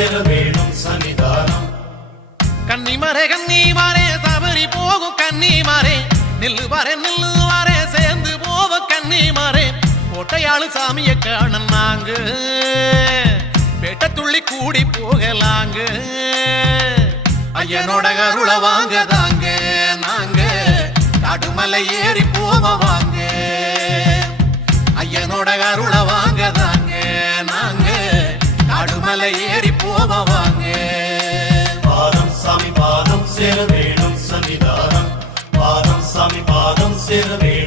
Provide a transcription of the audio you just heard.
சேர வேணும் சன்னிதானம். கன்னிமரே கன்னிமாரே தவறி போகும் கன்னிமாரே. நில்லுவாரே நில்லுவாரே சேர்ந்து போவ கன்னிமாரே. கோட்டையாளு சாமியை காண நாங்க. பேட்ட துள்ளி கூடி போகலாங்க. ஐயனோட அருள வாங்க தாங்க நாங்க. காடுமலை ஏறி போவ வாங்க. ஐயனோட அருள வாங்க மலை ஏறி போவாங்க பாதம் சாமி பாதம் சேர வேணும் சன்னிதானம். பாதம் சாமி பாதம் சேர வேணும்